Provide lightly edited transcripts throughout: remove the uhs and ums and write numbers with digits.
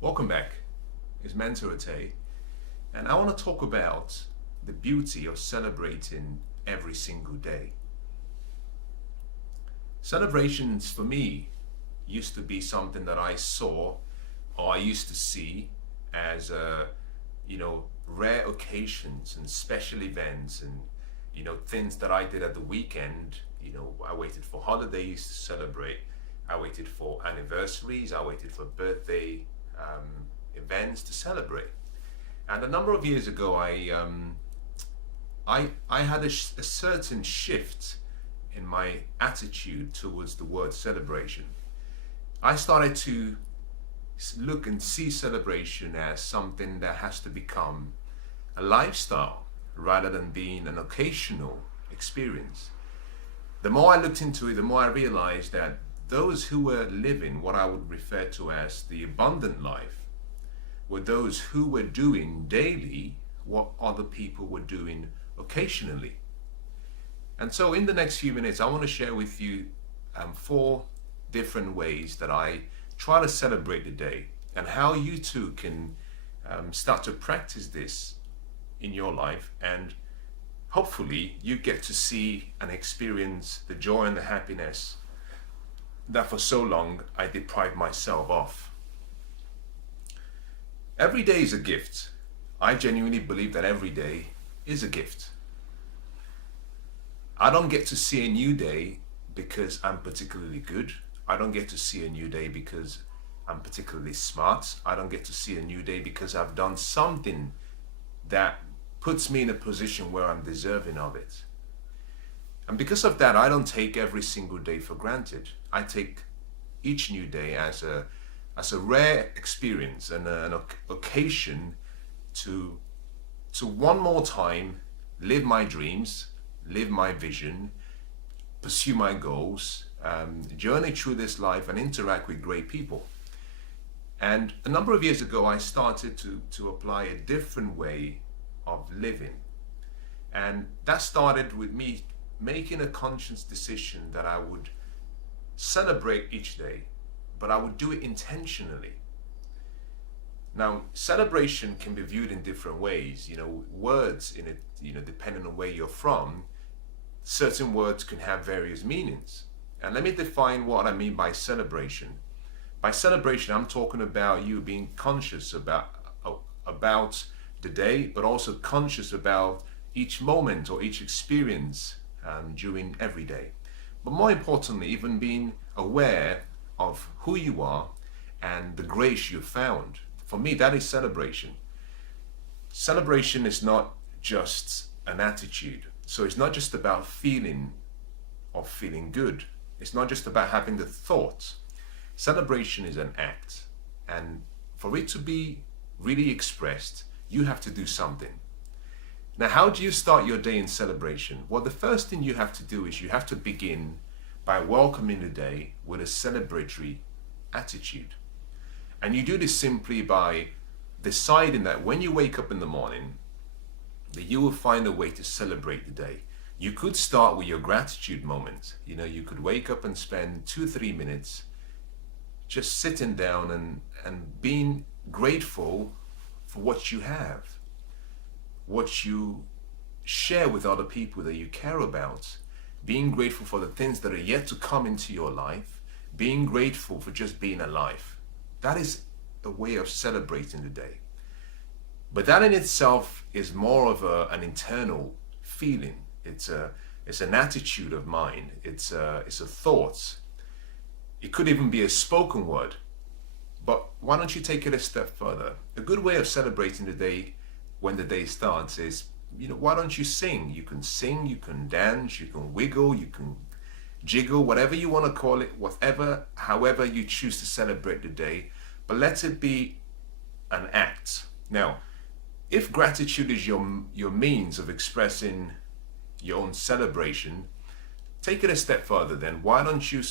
Welcome back. It's Mensah Oteh, and I want to talk about the beauty of celebrating every single day. Celebrations for me used to be something that I saw or I used to see as rare occasions and special events and things that I did at the weekend. I waited for holidays to celebrate. I waited for anniversaries. I waited for birthday events to celebrate. And a number of years ago, I had a certain shift in my attitude towards the word celebration. I started to look and see celebration as something that has to become a lifestyle rather than being an occasional experience. The more I looked into it, the more I realized that those who were living what I would refer to as the abundant life were those who were doing daily what other people were doing occasionally. And so, in the next few minutes, I want to share with you four different ways that I try to celebrate the day and how you too can start to practice this in your life, and hopefully you get to see and experience the joy and the happiness that for so long I deprived myself of. Every day is a gift. I genuinely believe that every day is a gift. I don't get to see a new day because I'm particularly good. I don't get to see a new day because I'm particularly smart. I don't get to see a new day because I've done something that puts me in a position where I'm deserving of it. And because of that, I don't take every single day for granted. I take each new day as a rare experience and an occasion to one more time live my dreams, live my vision, pursue my goals, journey through this life and interact with great people. And a number of years ago, I started to apply a different way of living. And that started with me making a conscious decision that I would celebrate each day, but I would do it intentionally. Now, celebration can be viewed in different ways. Words in it, depending on where you're from, certain words can have various meanings. And let me define what I mean by celebration. By celebration, I'm talking about you being conscious about the day, but also conscious about each moment or each experience during every day. But more importantly, even being aware of who you are and the grace you found. For me, that is celebration. Celebration is not just an attitude. So it's not just about feeling or feeling good. It's not just about having the thought. Celebration is an act. And for it to be really expressed, you have to do something. Now, how do you start your day in celebration? Well, the first thing you have to do is you have to begin by welcoming the day with a celebratory attitude. And you do this simply by deciding that when you wake up in the morning, that you will find a way to celebrate the day. You could start with your gratitude moment. You could wake up and spend 2-3 minutes just sitting down and being grateful for what you have, what you share with other people that you care about, being grateful for the things that are yet to come into your life, being grateful for just being alive. That is a way of celebrating the day. But that in itself is more of an internal feeling. It's an attitude of mind. It's a thought. It could even be a spoken word. But why don't you take it a step further? A good way of celebrating the day when the day starts is, why don't you sing? You can dance, you can wiggle, you can jiggle, whatever you want to call it, however you choose to celebrate the day. But let it be an act. Now, if gratitude is your means of expressing your own celebration, take it a step further then. Why don't you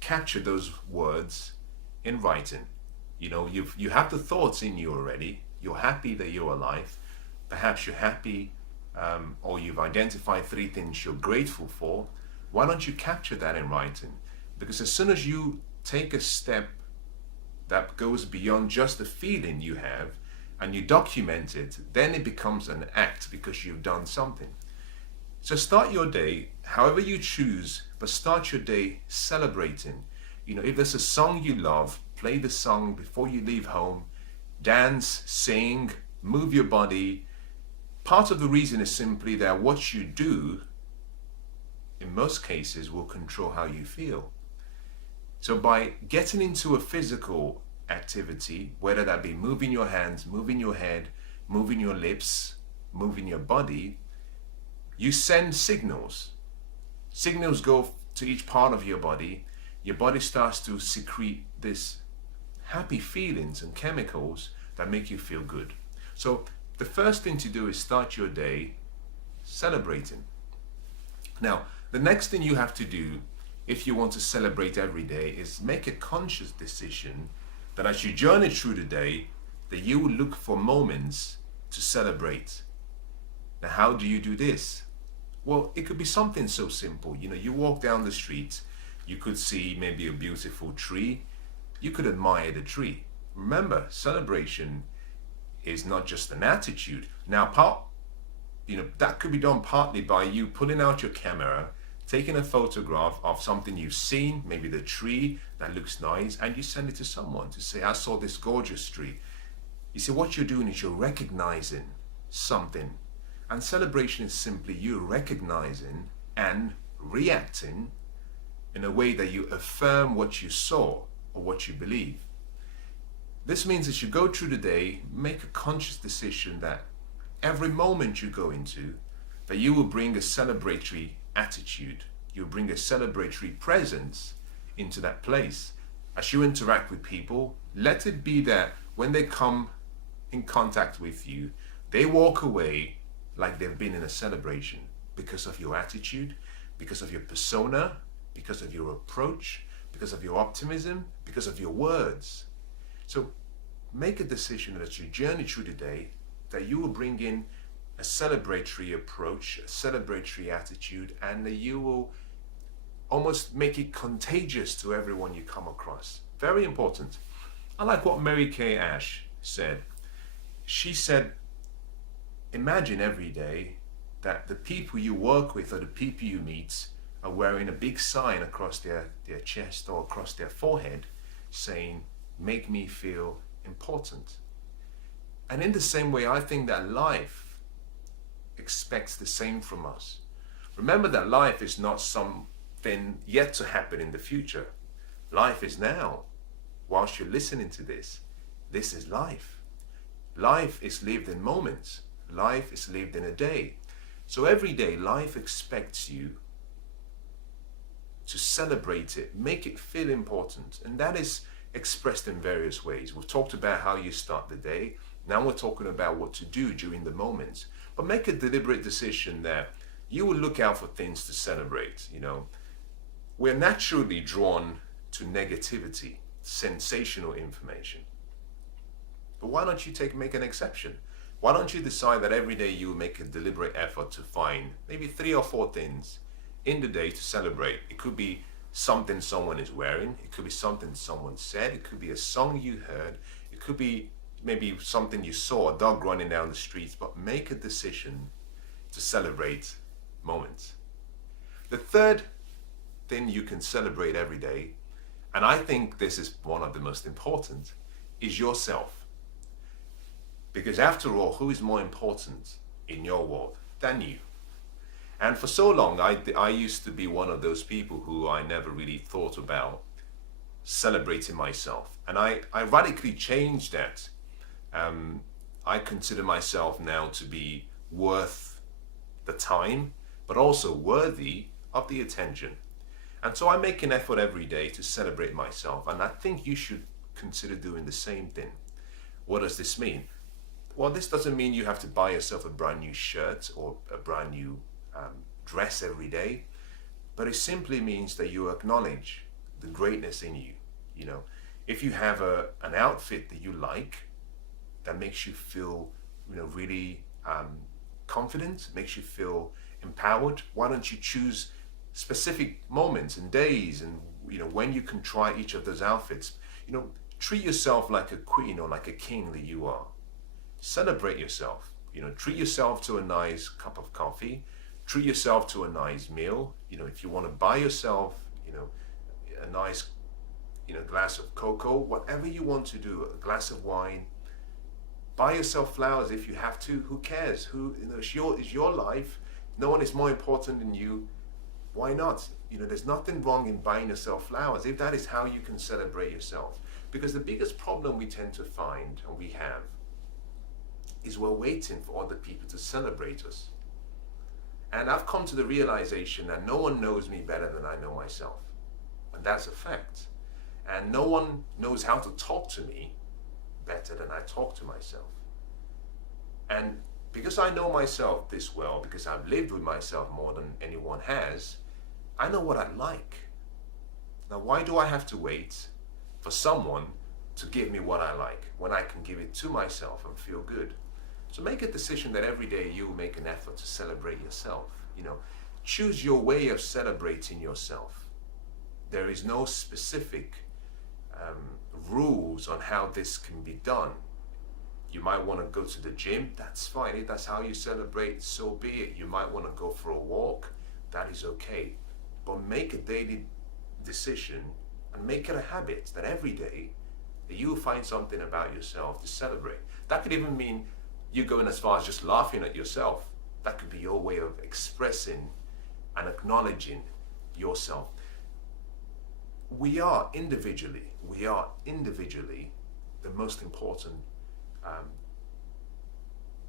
capture those words in writing? You have the thoughts in you already. You're happy that you're alive. Perhaps you're happy or you've identified 3 things you're grateful for. Why don't you capture that in writing? Because as soon as you take a step that goes beyond just the feeling you have, and you document it, then it becomes an act because you've done something. So start your day however you choose, but start your day celebrating. If there's a song you love, play the song before you leave home, dance, sing, move your body. Part of the reason is simply that what you do, in most cases, will control how you feel. So by getting into a physical activity, whether that be moving your hands, moving your head, moving your lips, moving your body, you send signals. Signals go to each part of your body. Your body starts to secrete this happy feelings and chemicals that make you feel good. So the first thing to do is start your day celebrating. Now, the next thing you have to do if you want to celebrate every day is make a conscious decision that as you journey through the day, that you will look for moments to celebrate. Now, how do you do this? Well, it could be something so simple. You walk down the street, you could see maybe a beautiful tree. You could admire the tree. Remember, celebration is not just an attitude. Now, that could be done partly by you pulling out your camera, taking a photograph of something you've seen, maybe the tree that looks nice, and you send it to someone to say, I saw this gorgeous tree. You see, what you're doing is you're recognizing something. And celebration is simply you recognizing and reacting in a way that you affirm what you saw or what you believe. This means that you go through the day, make a conscious decision that every moment you go into, that you will bring a celebratory attitude, you'll bring a celebratory presence into that place. As you interact with people, let it be that when they come in contact with you, they walk away like they've been in a celebration because of your attitude, because of your persona, because of your approach, because of your optimism, because of your words. So make a decision that you journey through the day, that you will bring in a celebratory approach, a celebratory attitude, and that you will almost make it contagious to everyone you come across. Very important. I like what Mary Kay Ash said. She said, imagine every day that the people you work with or the people you meet are wearing a big sign across their chest or across their forehead saying, make me feel important. And in the same way, I think that life expects the same from us. Remember that life is not something yet to happen in the future. Life is now. Whilst you're listening to this, this is life. Life is lived in moments. Life is lived in a day. So every day, life expects you to celebrate it, make it feel important. And that is expressed in various ways. We've talked about how you start the day. Now we're talking about what to do during the moments. But make a deliberate decision that you will look out for things to celebrate. We're naturally drawn to negativity, sensational information. But why don't you make an exception? Why don't you decide that every day you will make a deliberate effort to find maybe 3 or 4 things in the day to celebrate? It could be something someone is wearing. It could be something someone said. It could be a song you heard. It could be maybe something you saw, a dog running down the streets. But make a decision to celebrate moments. The third thing you can celebrate every day, and I think this is one of the most important, is yourself. Because after all, who is more important in your world than you? And for so long, I used to be one of those people who I never really thought about celebrating myself. And I radically changed that. I consider myself now to be worth the time, but also worthy of the attention. And so I make an effort every day to celebrate myself. And I think you should consider doing the same thing. What does this mean? Well, this doesn't mean you have to buy yourself a brand new shirt or a brand new dress every day, but it simply means that you acknowledge the greatness in you. If you have an outfit that you like, that makes you feel, really confident, makes you feel empowered, why don't you choose specific moments and days and when you can try each of those outfits? treat yourself like a queen or like a king that you are. Celebrate yourself. Treat yourself to a nice cup of coffee. Treat yourself to a nice meal. If you want to buy yourself, a nice, glass of cocoa, whatever you want to do, a glass of wine. Buy yourself flowers if you have to. Who cares? It's your life. No one is more important than you. Why not? There's nothing wrong in buying yourself flowers if that is how you can celebrate yourself. Because the biggest problem we tend to find, and we have, is we're waiting for other people to celebrate us. And I've come to the realization that no one knows me better than I know myself. And that's a fact. And no one knows how to talk to me better than I talk to myself. And because I know myself this well, because I've lived with myself more than anyone has, I know what I like. Now, why do I have to wait for someone to give me what I like when I can give it to myself and feel good? So make a decision that every day you will make an effort to celebrate yourself. Choose your way of celebrating yourself. There is no specific rules on how this can be done. You might want to go to the gym, that's fine. If that's how you celebrate, so be it. You might want to go for a walk, that is okay. But make a daily decision and make it a habit that every day that you will find something about yourself to celebrate. That could even mean you going as far as just laughing at yourself. That could be your way of expressing and acknowledging yourself. We are individually the most important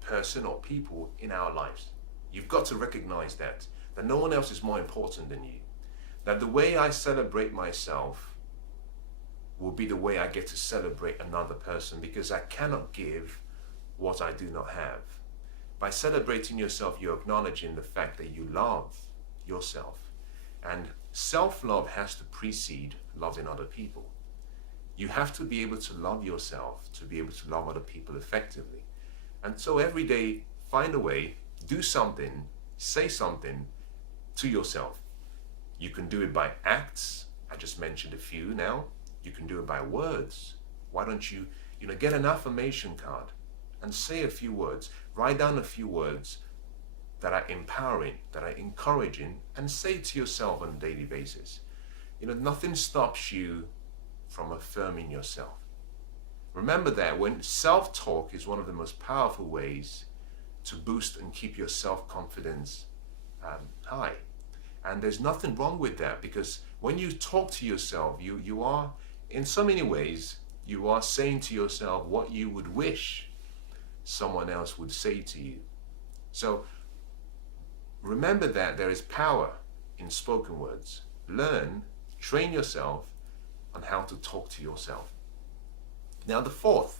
person or people in our lives. You've got to recognize that no one else is more important than you. That the way I celebrate myself will be the way I get to celebrate another person, because I cannot give what I do not have. By celebrating yourself, you're acknowledging the fact that you love yourself. And self-love has to precede loving other people. You have to be able to love yourself to be able to love other people effectively. And so every day, find a way, do something, say something to yourself. You can do it by acts. I just mentioned a few now. You can do it by words. Why don't you, get an affirmation card and say a few words. Write down a few words that are empowering, that are encouraging, and say it to yourself on a daily basis. Nothing stops you from affirming yourself. Remember that when self-talk is one of the most powerful ways to boost and keep your self-confidence high. And there's nothing wrong with that, because when you talk to yourself, you are, in so many ways, you are saying to yourself what you would wish someone else would say to you. So remember that there is power in spoken words. Learn, train yourself on how to talk to yourself. Now, the fourth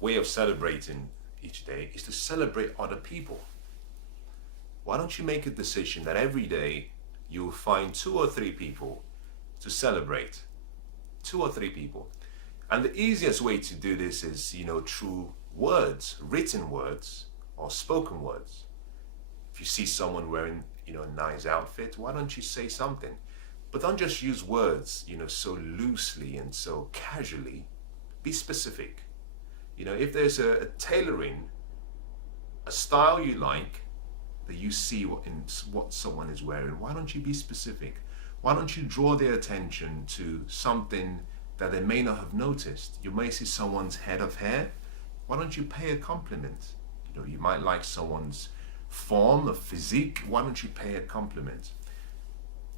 way of celebrating each day is to celebrate other people. Why don't you make a decision that every day you will find 2 or 3 people to celebrate? 2 or 3 people. And the easiest way to do this is, through words, written words or spoken words. If you see someone wearing, a nice outfit, why don't you say something? But don't just use words, so loosely and so casually. Be specific. If there's a tailoring, a style you like, that you see what someone is wearing, why don't you be specific? Why don't you draw their attention to something that they may not have noticed? You may see someone's head of hair. Why don't you pay a compliment? You might like someone's form of physique. Why don't you pay a compliment?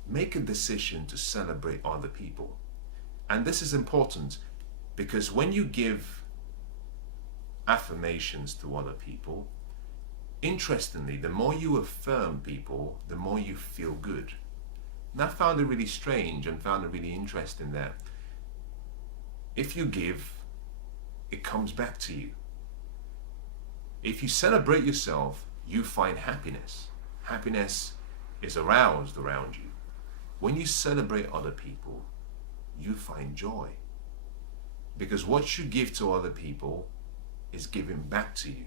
Make a decision to celebrate other people. And this is important, because when you give affirmations to other people, interestingly, the more you affirm people, the more you feel good. And I found it really strange and found it really interesting that if you give, it comes back to you. If you celebrate yourself, you find happiness. Happiness is aroused around you. When you celebrate other people, you find joy. Because what you give to other people is given back to you.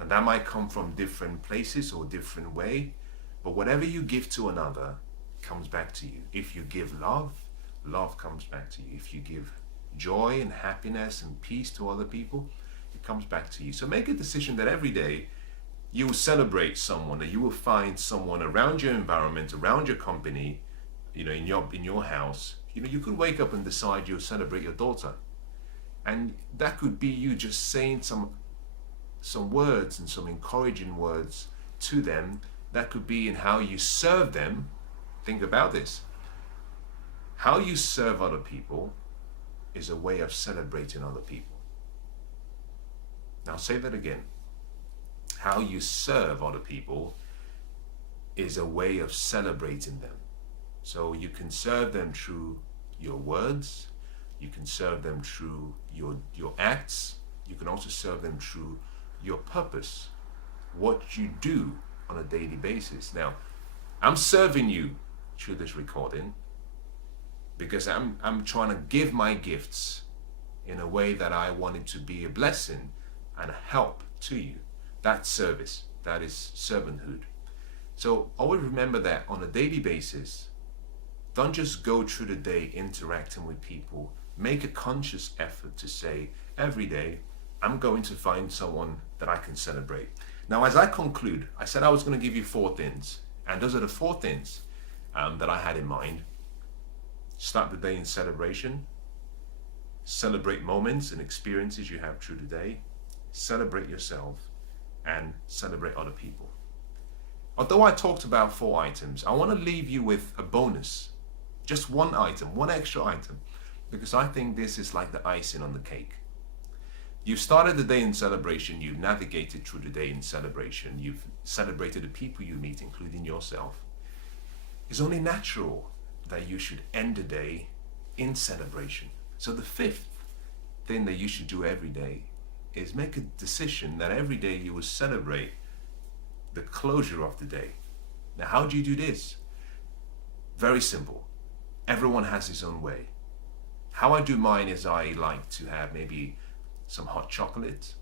And that might come from different places or different way, but whatever you give to another comes back to you. If you give love, love comes back to you. If you give, joy and happiness and peace to other people, it comes back to you. So make a decision that every day you will celebrate someone, that you will find someone around your environment, around your company, in your house. You could wake up and decide you'll celebrate your daughter. And that could be you just saying some words and some encouraging words to them. That could be in how you serve them. Think about this. How you serve other people is a way of celebrating other people. Now say that again. How you serve other people is a way of celebrating them. So you can serve them through your words, you can serve them through your acts, you can also serve them through your purpose, what you do on a daily basis. Now, I'm serving you through this recording because I'm trying to give my gifts in a way that I want it to be a blessing and a help to you. That's service. That is servanthood. So always remember that on a daily basis. Don't just go through the day interacting with people. Make a conscious effort to say, every day, I'm going to find someone that I can celebrate. Now, as I conclude, I said I was going to give you 4 things. And those are the 4 things that I had in mind. Start the day in celebration. Celebrate moments and experiences you have through the day. Celebrate yourself and celebrate other people. Although I talked about 4 items, I want to leave you with a bonus. Just 1 item, 1 extra item, because I think this is like the icing on the cake. You've started the day in celebration, you've navigated through the day in celebration, you've celebrated the people you meet, including yourself. It's only natural that you should end the day in celebration. So the 5th thing that you should do every day is make a decision that every day you will celebrate the closure of the day. Now, how do you do this? Very simple. Everyone has his own way. How I do mine is I like to have maybe some hot chocolate.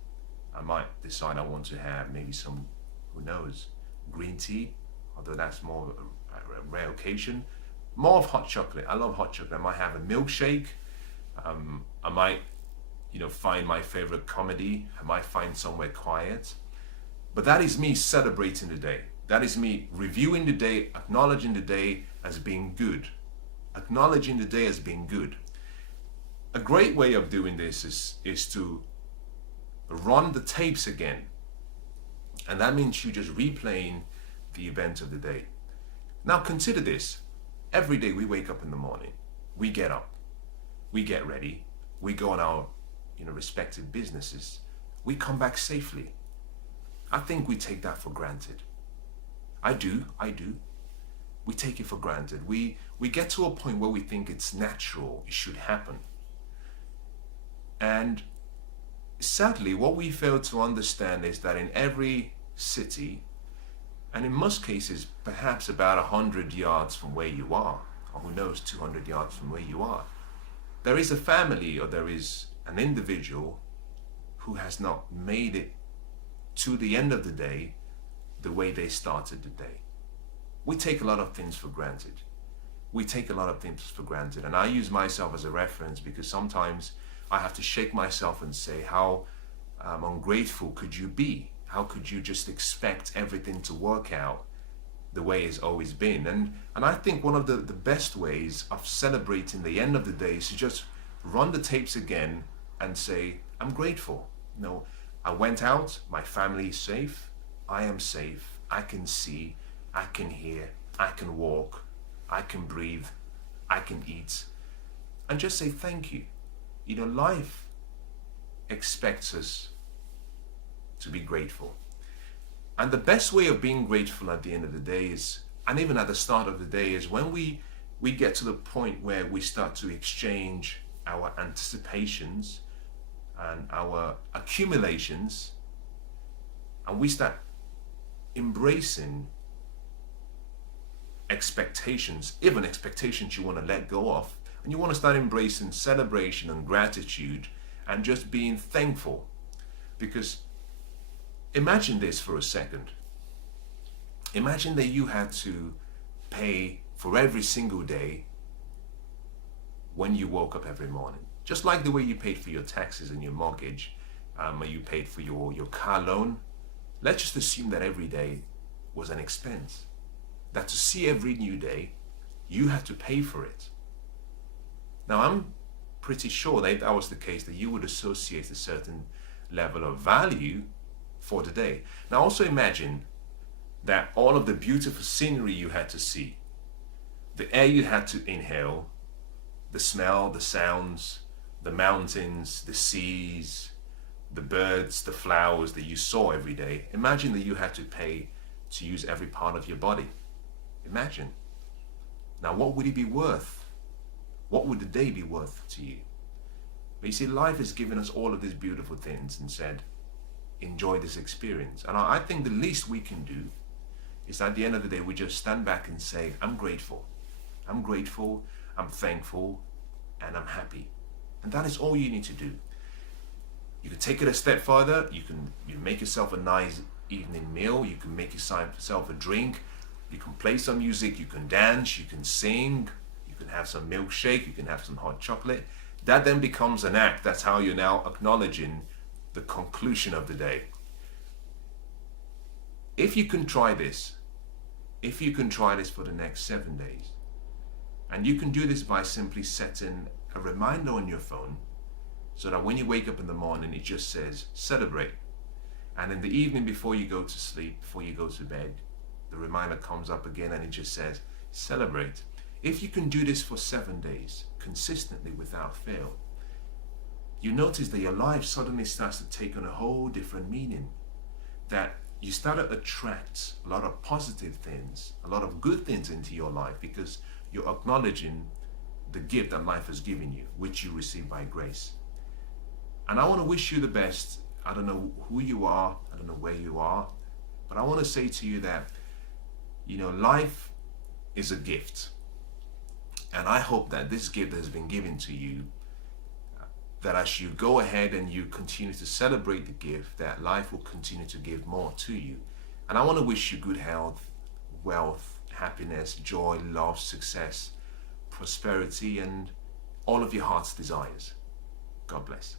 I might decide I want to have maybe some, who knows, green tea, although that's more of a rare occasion. More of hot chocolate. I love hot chocolate. I might have a milkshake. I might, find my favorite comedy. I might find somewhere quiet. But that is me celebrating the day. That is me reviewing the day, acknowledging the day as being good. Acknowledging the day as being good. A great way of doing this is to run the tapes again. And that means you just replaying the event of the day. Now consider this. Every day we wake up in the morning. We get up. We get ready. We go on our respective businesses. We come back safely. I think we take that for granted. I do. We take it for granted. We get to a point where we think it's natural, it should happen. And sadly, what we fail to understand is that in every city, and in most cases, perhaps about 100 yards from where you are, or who knows, 200 yards from where you are, there is a family or there is an individual who has not made it to the end of the day the way they started the day. We take a lot of things for granted. And I use myself as a reference because sometimes I have to shake myself and say, how ungrateful could you be? How could you just expect everything to work out the way it's always been? And I think one of the best ways of celebrating the end of the day is to just run the tapes again and say, I'm grateful. I went out, my family is safe, I am safe, I can see, I can hear, I can walk, I can breathe, I can eat. And just say thank you. Life expects us to be grateful. And the best way of being grateful at the end of the day is, and even at the start of the day, is when we get to the point where we start to exchange our anticipations and our accumulations, and we start embracing expectations, even expectations you want to let go of, and you want to start embracing celebration and gratitude and just being thankful. Because imagine this for a second. Imagine that you had to pay for every single day when you woke up every morning. Just like the way you paid for your taxes and your mortgage, or you paid for your car loan. Let's just assume that every day was an expense. That to see every new day, you had to pay for it. Now, I'm pretty sure that if that was the case, that you would associate a certain level of value for the day. Now, also imagine that all of the beautiful scenery you had to see, the air you had to inhale, the smell, the sounds, the mountains, the seas, the birds, the flowers that you saw every day. Imagine that you had to pay to use every part of your body. Imagine. Now, what would it be worth? What would the day be worth to you? But you see, life has given us all of these beautiful things and said, enjoy this experience. And I think the least we can do is at the end of the day, we just stand back and say, I'm grateful. I'm grateful, I'm thankful, and I'm happy. And that is all you need to do. You can take it a step further. You make yourself a nice evening meal. You can make yourself a drink. You can play some music. You can dance. You can sing. You can have some milkshake. You can have some hot chocolate. That then becomes an act. That's how you're now acknowledging the conclusion of the day. If you can try this, for the next 7 days, and you can do this by simply setting a reminder on your phone, so that when you wake up in the morning, it just says celebrate. And in the evening before you go to sleep, before you go to bed, the reminder comes up again and it just says celebrate. If you can do this for 7 days, consistently without fail, you notice that your life suddenly starts to take on a whole different meaning. That you start to attract a lot of positive things, a lot of good things into your life, because you're acknowledging the gift that life has given you, which you receive by grace. And I want to wish you the best. I don't know who you are, I don't know where you are, but I want to say to you that, life is a gift. And I hope that this gift that has been given to you, that as you go ahead and you continue to celebrate the gift, that life will continue to give more to you. And I want to wish you good health, wealth, happiness, joy, love, success, prosperity, and all of your heart's desires. God bless.